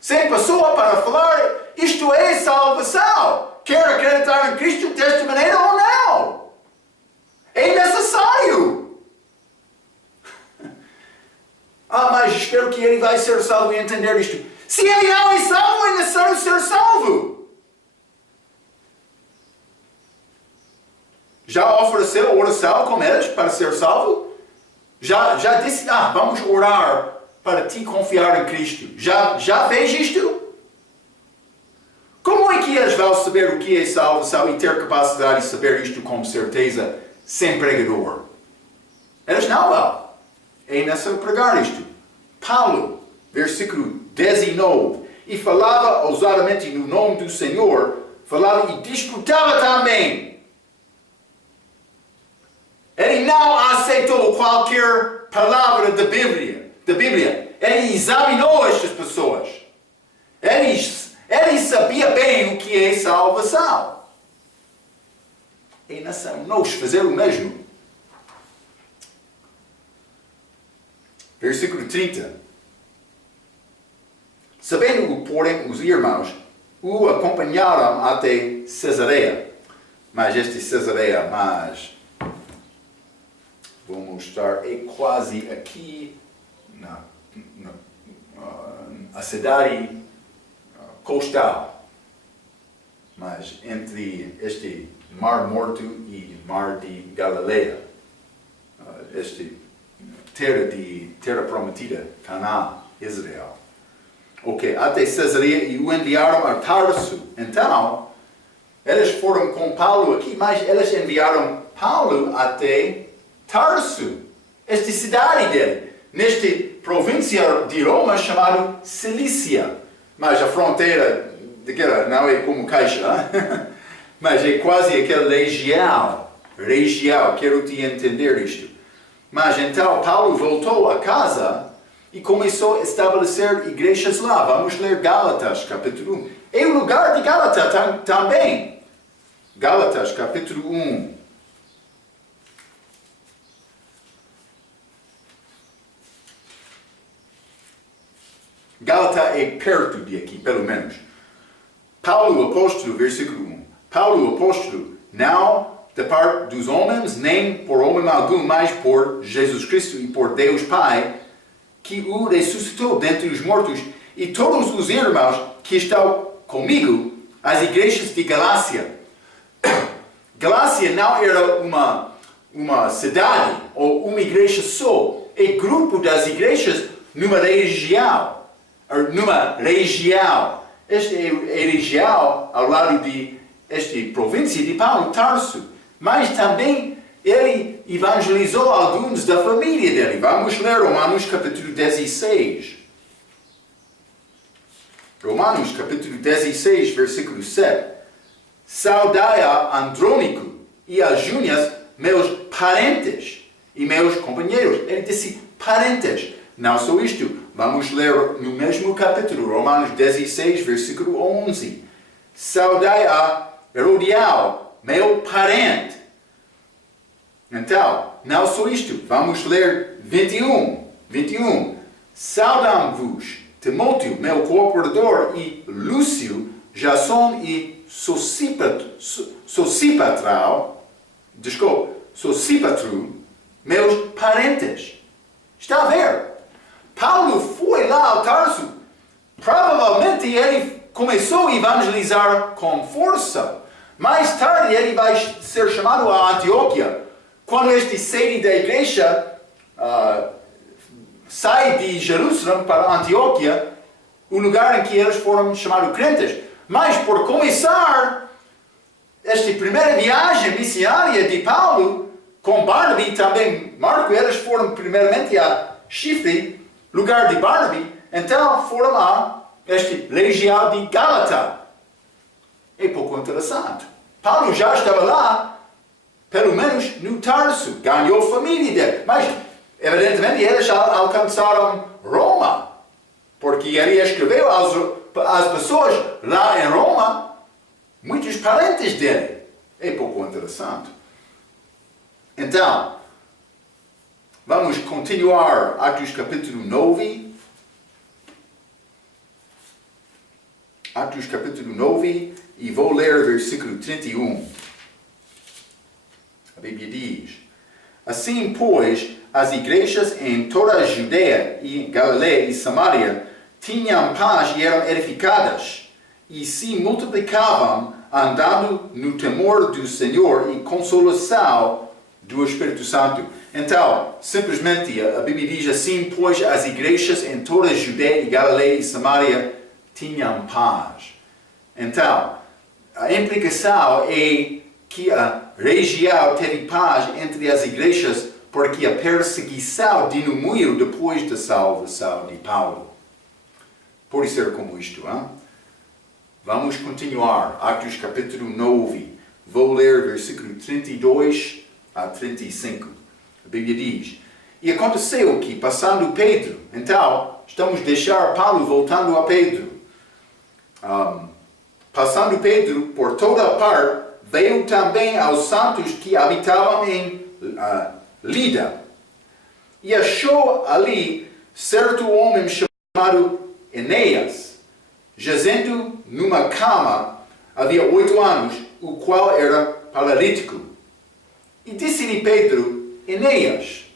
Sem pessoa para falar, isto é salvação. Quer acreditar em Cristo desta maneira ou não? É necessário. Mas espero que ele vai ser salvo e entender isto. Se ele não é salvo, é necessário ser salvo. Já ofereceu oração com eles para ser salvo? Já disse, vamos orar para te confiar em Cristo. Já fez isto? Como é que eles vão saber o que é salvação e ter capacidade de saber isto com certeza sem pregador? Eles não vão. É necessário pregar isto. Paulo, versículo 19, e falava ousadamente no nome do Senhor, falava e disputava também. Ele não aceitou qualquer palavra da Bíblia. Ele examinou estas pessoas. Ele sabia bem o que é salvação. É necessário nós fazer o mesmo. Versículo 30. Sabendo-o, porém, os irmãos o acompanharam até Cesareia. Mas este Cesareia, vou mostrar, é quase aqui, a cidade coastal. Mas entre este Mar Morto e Mar de Galileia. Terra prometida, Canaã, Israel. Até Cesareia e o enviaram a Tarso. Então, eles foram com Paulo aqui, mas eles enviaram Paulo até Tarso, esta cidade dele, nesta província de Roma chamada Cilícia. Mas a fronteira daquela não é como Caixa, mas é quase aquela região, quero te entender isto. Mas então Paulo voltou a casa e começou a estabelecer igrejas lá. Vamos ler Gálatas, capítulo 1. É o lugar de Gálatas também. Gálatas, capítulo 1. Gálatas é perto de aqui, pelo menos. Paulo, apóstolo, versículo 1. Paulo, apóstolo, não da parte dos homens, nem por homem algum, mas por Jesus Cristo e por Deus Pai, que o ressuscitou dentre os mortos, e todos os irmãos que estão comigo, as igrejas de Galácia. Galácia não era uma cidade ou uma igreja só, é grupo das igrejas numa região. Esta é a região ao lado de esta província de Paulo, Tarso. Mas também ele evangelizou alguns da família dele. Vamos ler Romanos capítulo 16. Romanos capítulo 16, versículo 7. Saudai a Andrônico e a Júnias, meus parentes e meus companheiros. Ele disse parentes. Não só isto, Vamos ler no mesmo capítulo, Romanos 16, versículo 11. Saudai a Herodial, meu parente. Então, não só isto, vamos ler 21. Saudam-vos, Timóteo, meu cooperador, e Lúcio, Jasson e Sosípatro, meus parentes. Está a ver? Paulo foi lá ao Tarso. Provavelmente ele começou a evangelizar com força. Mais tarde ele vai ser chamado a Antioquia. Quando este sede da igreja sai de Jerusalém para Antioquia, o lugar em que eles foram chamados crentes. Mas por começar, esta primeira viagem missionária de Paulo, com Barnaby também, Marco, eles foram primeiramente a Chifre, lugar de Barnaby, então foram a esta região de Gálata. É pouco interessante. Paulo já estava lá, pelo menos no Tarso, ganhou família dele, mas evidentemente eles alcançaram Roma, porque ele escreveu às pessoas lá em Roma, muitos parentes dele. É pouco interessante. Então, vamos continuar Atos capítulo 9. Atos capítulo 9 e vou ler o versículo 31. A Bíblia diz: Assim, pois, as igrejas em toda a Judeia e Galileia e Samaria tinham paz e eram edificadas, e se multiplicavam, andando no temor do Senhor e consolação do Espírito Santo. Então, simplesmente, a Bíblia diz assim, pois as igrejas em toda a Judeia e Galileia e Samaria tinham paz. Então, a implicação é que a região teve paz entre as igrejas porque a perseguição diminuiu depois da salvação de Paulo. Pode ser como isto, hein? Vamos continuar. Atos capítulo 9. Vou ler versículo 32 a 35. A Bíblia diz: E aconteceu que, passando Pedro, então, estamos a deixar Paulo voltando a Pedro. Passando Pedro por toda a parte, veio também aos santos que habitavam em Lida. E achou ali certo homem chamado Enéas, jazendo numa cama havia 8 anos, o qual era paralítico. E disse-lhe Pedro: Enéas,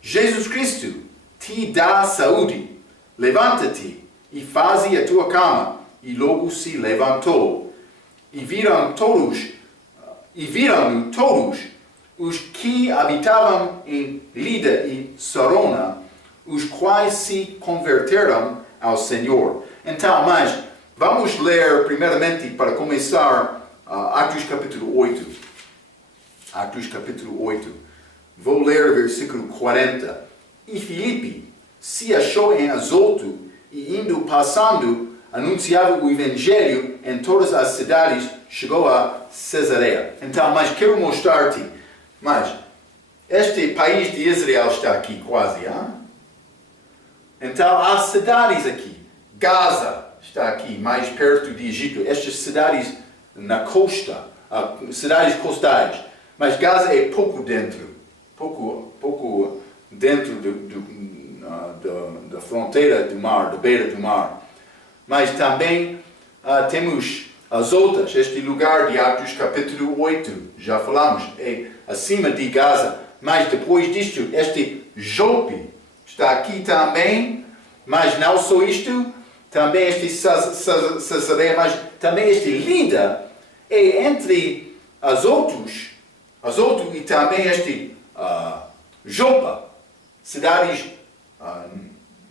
Jesus Cristo te dá saúde. Levanta-te e faze a tua cama. E logo se levantou. E viram-no todos os que habitavam em Lida e Sarona, os quais se converteram ao Senhor. Então, mas vamos ler primeiramente, para começar, Atos capítulo 8. Atos capítulo 8. Vou ler o versículo 40. E Filipe se achou em Azoto e indo passando, anunciava o Evangelho em todas as cidades, chegou a Cesareia. Então, mas quero mostrar-te, mas este país de Israel está aqui quase, hein? Então, há cidades aqui. Gaza está aqui, mais perto de Egito. Estas cidades na costa, cidades costais. Mas Gaza é pouco dentro. Pouco dentro da fronteira do mar, da beira do mar. Mas também temos as outras, este lugar de Atos capítulo 8, já falamos, é acima de Gaza. Mas depois disto, este Jope está aqui também, mas não só isto, também este Cesareia, mas também este Lida é entre Azoto e também este Jopa, cidades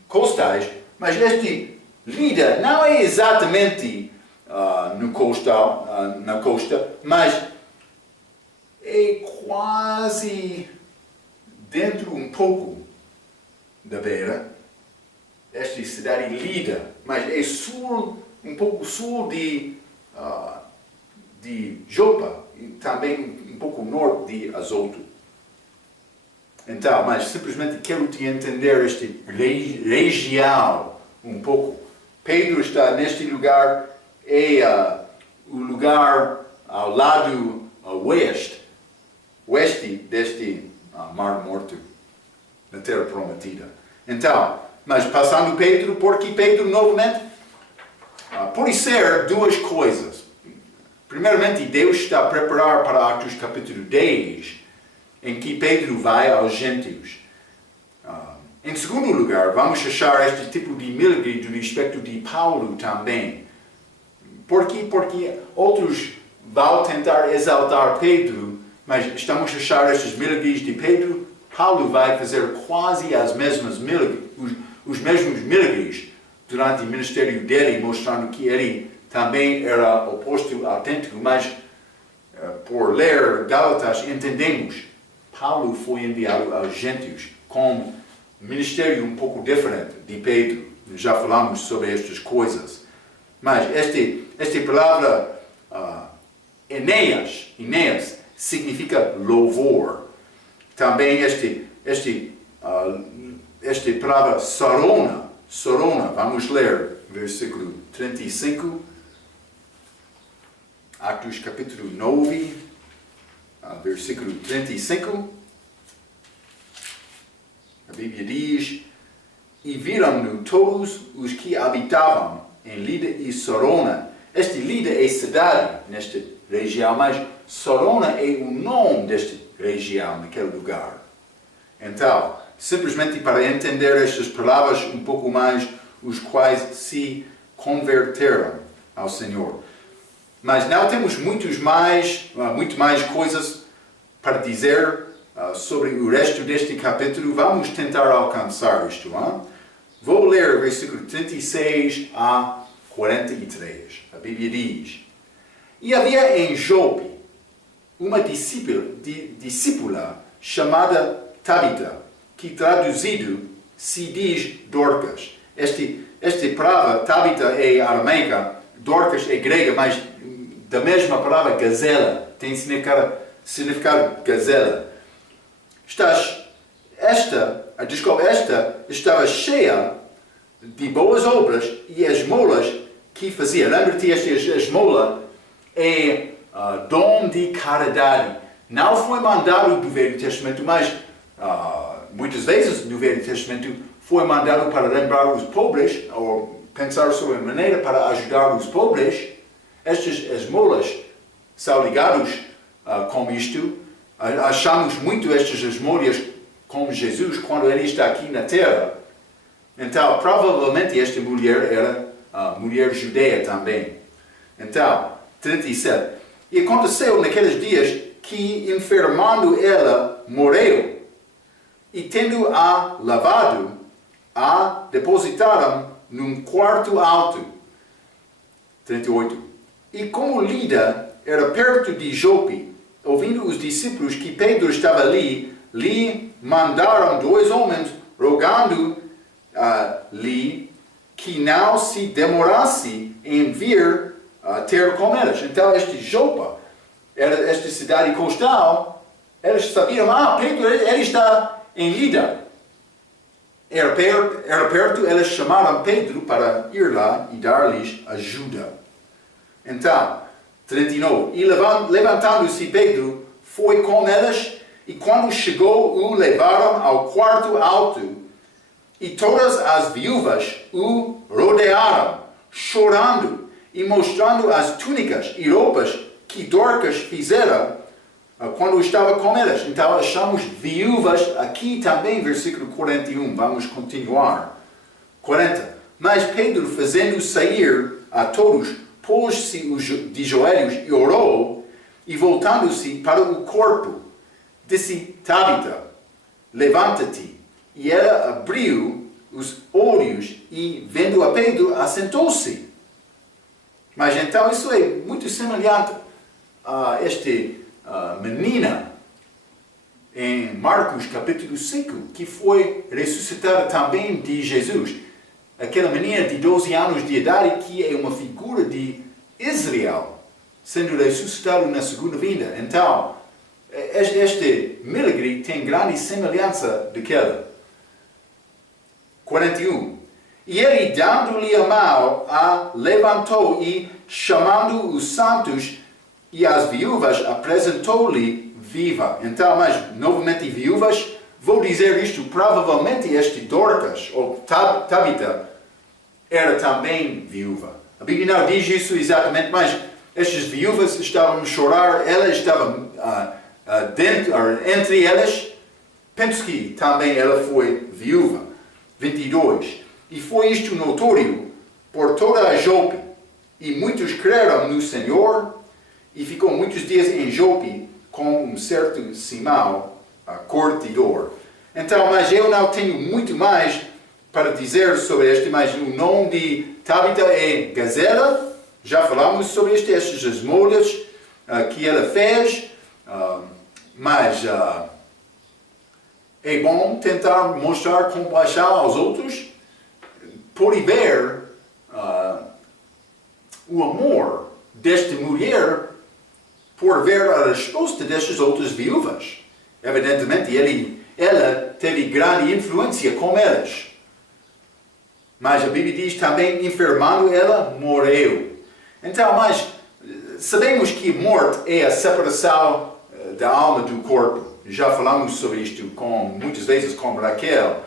costais, mas este Lida não é exatamente na costa, mas é quase dentro um pouco da beira. Esta cidade Lida, mas é sul, um pouco sul de Jopa e também um pouco norte de Azoto. Então, mas simplesmente quero te entender este região um pouco. Pedro está neste lugar, o lugar ao lado oeste deste Mar Morto, na Terra Prometida. Então, mas passando Pedro, porque Pedro novamente, pode ser duas coisas. Primeiramente, Deus está a preparar para Atos capítulo 10, em que Pedro vai aos gentios. Em segundo lugar, vamos achar este tipo de milagre do respeito de Paulo também. Por quê? Porque outros vão tentar exaltar Pedro, mas estamos a achar estes milagres de Pedro. Paulo vai fazer quase os mesmos milagres durante o ministério dele, mostrando que ele também era oposto autêntico, mas por ler Gálatas entendemos Paulo foi enviado aos gentios com um ministério um pouco diferente de Pedro. Já falamos sobre estas coisas. Mas esta palavra Enéas significa louvor. Também esta palavra Sorona, vamos ler versículo 35, Atos capítulo 9, versículo 35. A Bíblia diz: e viram-no todos os que habitavam em Lida e Sorona. Este Lida é cidade nesta região, mas Sorona é o nome desta região, naquele lugar. Então, simplesmente para entender estas palavras um pouco mais, os quais se converteram ao Senhor. Mas não temos muito mais coisas para dizer sobre o resto deste capítulo. Vamos tentar alcançar isto. Vou ler versículo 36 a 43. A Bíblia diz: e havia em Jope uma discípula chamada Tabita, que traduzido se diz Dorcas. Esta palavra Tabita é aramaica, Dorcas é grega, mas da mesma palavra gazela, tem significado gazela. Esta estava cheia de boas obras e esmolas que fazia. Lembra-te, esta esmola é dom de caridade. Não foi mandado do Velho Testamento, mas muitas vezes no Velho Testamento foi mandado para lembrar os pobres, ou pensar sobre a maneira para ajudar os pobres. Estas esmolas são ligadas com isto. Achamos muito estas esmolas com Jesus quando ele está aqui na terra. Então, provavelmente esta mulher era mulher judeia também. Então, 37. E aconteceu naqueles dias que, enfermando ela, morreu. E tendo-a lavado, a depositaram num quarto alto. 38. E como Lida era perto de Jope, ouvindo os discípulos que Pedro estava ali, lhe mandaram 2 homens, rogando-lhe que não se demorasse em vir ter com eles. Então, este Jopa, esta cidade costal, eles sabiam, Pedro, ele está em Lida. Era perto, eles chamaram Pedro para ir lá e dar-lhes ajuda. Então, 39. E levantando-se Pedro, foi com eles, e quando chegou, o levaram ao quarto alto, e todas as viúvas o rodearam, chorando, e mostrando as túnicas e roupas que Dorcas fizera quando estava com eles. Então, achamos viúvas aqui também, versículo 41. Vamos continuar. 40. Mas Pedro, fazendo sair a todos, pôs-se de joelhos e orou, e voltando-se para o corpo, disse: Tabita, levanta-te. E ela abriu os olhos e, vendo a Pedro, assentou-se. Mas então isso é muito semelhante a esta menina em Marcos capítulo 5, que foi ressuscitada também de Jesus. Aquela menina de 12 anos de idade, que é uma figura de Israel, sendo ressuscitado na segunda vinda. Então, este milagre tem grande semelhança daquela. 41. E ele, dando-lhe a mão, a levantou e, chamando os santos e as viúvas, apresentou-lhe viva. Então, mas, novamente, viúvas, vou dizer isto, provavelmente este Dorcas, ou Tabita, era também viúva. A Bíblia não diz isso exatamente, mas estas viúvas estavam a chorar, elas estavam entre elas. Penso que também ela foi viúva. 22. E foi isto notório por toda a Jope, e muitos creram no Senhor, e ficou muitos dias em Jope com um certo Simão, curtidor. Então, mas eu não tenho muito mais para dizer sobre este, mas o nome de Tabita é Gazela. Já falamos sobre estas esmolas que ela fez, mas é bom tentar mostrar compaixão aos outros, por ver o amor desta mulher, por ver a resposta destas outras viúvas. Evidentemente, ela teve grande influência com elas. Mas a Bíblia diz também, enfermando ela, morreu. Então, mas sabemos que morte é a separação da alma do corpo. Já falamos sobre isto muitas vezes com Raquel,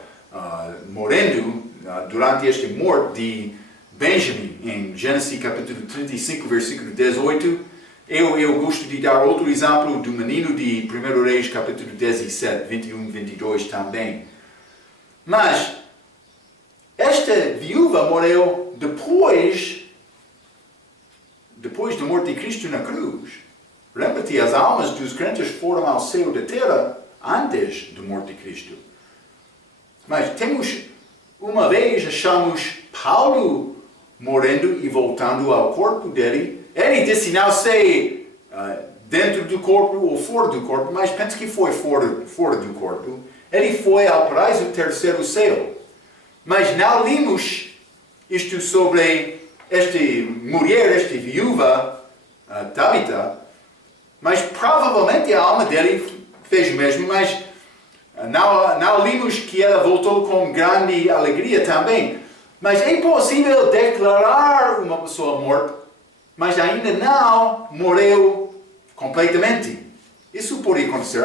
morrendo durante esta morte de Benjamin, em Gênesis capítulo 35, versículo 18. Eu gosto de dar outro exemplo do menino de 1 Reis, capítulo 17, 21 e 22 também. Mas esta viúva morreu depois da morte de Cristo na cruz. Lembra-te, as almas dos crentes foram ao céu da terra antes da morte de Cristo. Mas uma vez achamos Paulo morrendo e voltando ao corpo dele. Ele disse não sei dentro do corpo ou fora do corpo, mas penso que foi fora do corpo. Ele foi ao paraíso, terceiro céu. Mas não lemos isto sobre esta mulher, esta viúva, Tabita, mas provavelmente a alma dele fez o mesmo, mas não lemos que ela voltou com grande alegria também. Mas é possível declarar uma pessoa morta, mas ainda não morreu completamente. Isso pode acontecer.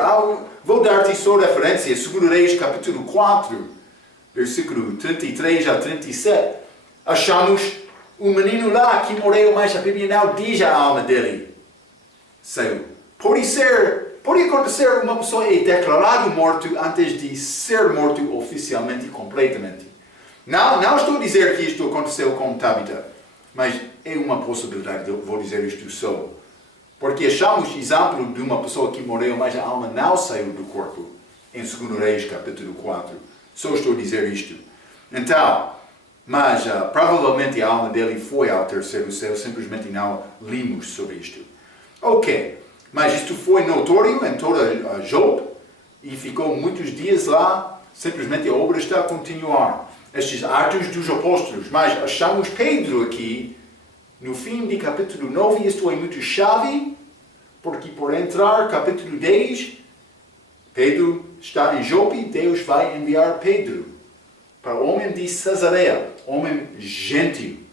Vou dar-te só referência, 2 Reis capítulo 4, versículo 33 a 37. Achamos um menino lá que morreu, mas a Bíblia não diz a alma dele saiu. Pode acontecer uma pessoa é declarado morto antes de ser morto oficialmente e completamente. Não estou a dizer que isto aconteceu com Tabita, mas é uma possibilidade, eu vou dizer isto só. Porque achamos exemplo de uma pessoa que morreu, mas a alma não saiu do corpo, em 2 Reis, capítulo 4. Só estou a dizer isto. Então, mas provavelmente a alma dele foi ao terceiro céu, simplesmente não lemos sobre isto. Ok, mas isto foi notório em toda a Jope, e ficou muitos dias lá, simplesmente a obra está a continuar. Estes Atos dos Apóstolos, mas achamos Pedro aqui, no fim de capítulo 9, isto é muito chave, porque por entrar capítulo 10, Pedro está em Jope, Deus vai enviar Pedro para o homem de Cesareia, homem gentil.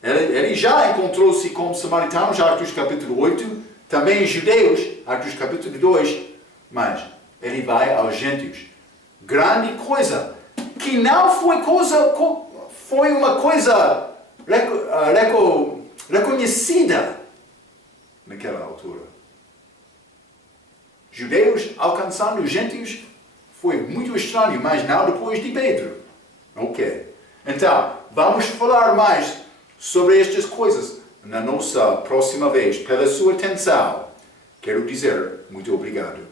Ele já encontrou-se com samaritanos, Atos capítulo 8, também judeus, Atos capítulo 2, mas ele vai aos gentios. Grande coisa, que não foi uma coisa reconhecida naquela altura. Judeus alcançando gentios foi muito estranho, mas não depois de Pedro. Ok. Então, vamos falar mais sobre estas coisas na nossa próxima vez. Pela sua atenção, quero dizer muito obrigado.